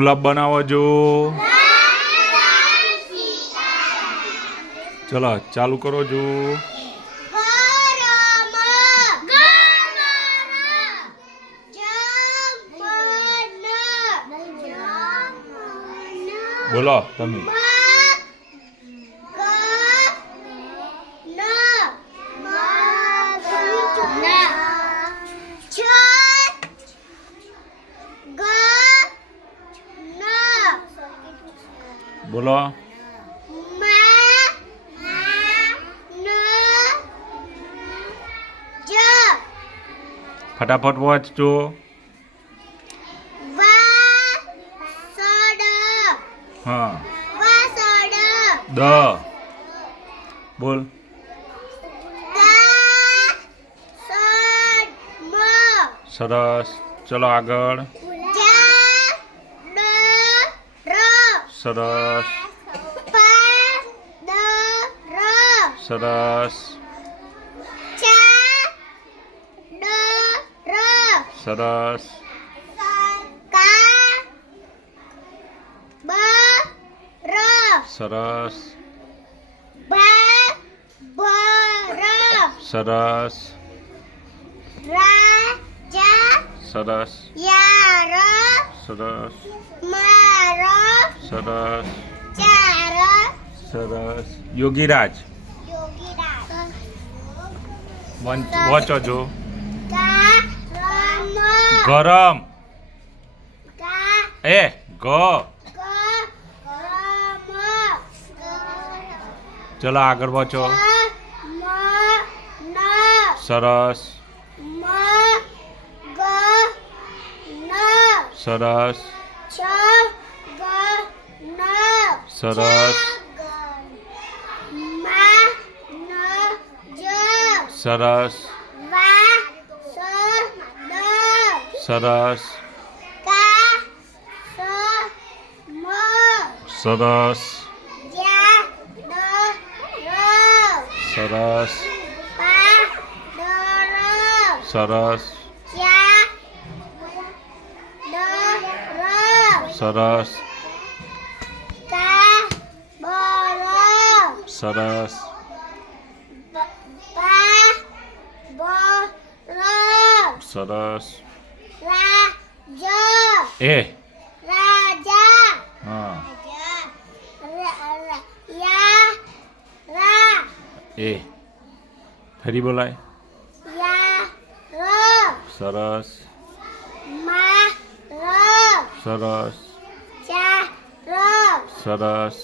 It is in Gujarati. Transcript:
ગુલાબ બનાવો જો. ચલો ચાલુ કરો જો. બોલો તમે. બોલો. ફટાફટ વાંચજો. હા. દ. બોલ. સરસ. ચલો આગળ. સરસ. સરસ. સરસ. સરસ. સરસ. સરસ. યાર સરસ. મારો સરસ. ચારો. સરસ. યોગીરાજ. યોગીરાજ. વંચ જો ગરમ. એ ગ. ચલો આગળ વોચો. સરસ. સરસ. સરસ. સરસ. સરસ. સરસ. સરસ સરસ. સરસ કા બ ર સરસ પ- પા બ ર સરસ રા જ એ રાજા હા રા- રા- યા રા એ ફરી બોલાય યા ર સરસ મા ર સરસ ચા ર સરસ